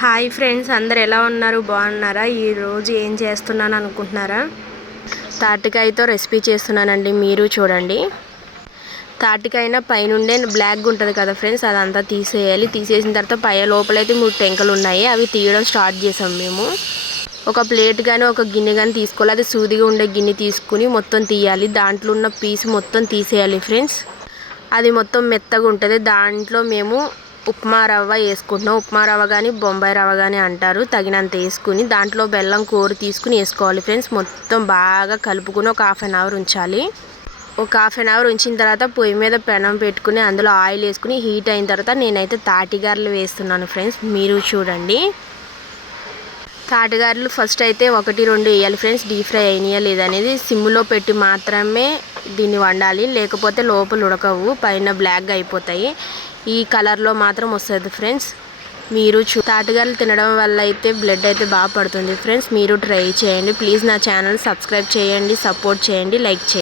Hi friends, అందరు ఎలా ఉన్నారు? బాగున్నారా? ఈరోజు ఏం చేస్తున్నాను అనుకుంటున్నారా? తాటికాయతో రెసిపీ చేస్తున్నానండి. మీరు చూడండి. తాటికాయన పైనుండే బ్లాక్గా ఉంటుంది కదా ఫ్రెండ్స్, అదంతా తీసేయాలి. తీసేసిన తర్వాత పై లోపలైతే 3 టెంకలు ఉన్నాయి, అవి తీయడం స్టార్ట్ చేసాం మేము. ఒక ప్లేట్ కానీ ఒక గిన్నె కానీ తీసుకోవాలి. అది సూదిగా ఉండే గిన్నె తీసుకుని మొత్తం తీయాలి. దాంట్లో ఉన్న పీస్ మొత్తం తీసేయాలి ఫ్రెండ్స్. అది మొత్తం మెత్తగా ఉంటుంది. దాంట్లో మేము ఉప్మా రవ్వ వేసుకుంటున్నాం. ఉప్మా రవ్వ కానీ బొంబాయి రవ్వ కానీ అంటారు. తగినంత వేసుకుని దాంట్లో బెల్లం కోరు తీసుకుని వేసుకోవాలి ఫ్రెండ్స్. మొత్తం బాగా కలుపుకుని ఒక హాఫ్ అన్ అవర్ ఉంచాలి. ఒక హాఫ్ అన్ అవర్ ఉంచిన తర్వాత పొయ్యి మీద పెనం పెట్టుకుని అందులో ఆయిల్ వేసుకుని హీట్ అయిన తర్వాత నేనైతే తాటిగారెలు వేస్తున్నాను ఫ్రెండ్స్. మీరు చూడండి. తాటిగారెలు ఫస్ట్ అయితే 1-2 వేయాలి ఫ్రెండ్స్. డీప్ ఫ్రై అయినాయా లేదనేది సిమ్లో పెట్టి మాత్రమే దీన్ని వండాలి, లేకపోతే లోపల ఉడకవు, పైన బ్లాక్గా అయిపోతాయి. ఈ కలర్లో మాత్రం వస్తుంది ఫ్రెండ్స్. మీరు తాటిగారెలు తినడం వల్ల అయితే బ్లడ్ అయితే బాగా పడుతుంది ఫ్రెండ్స్. మీరు ట్రై చేయండి. ప్లీజ్ నా ఛానల్ సబ్స్క్రైబ్ చేయండి, సపోర్ట్ చేయండి, లైక్ చేయండి.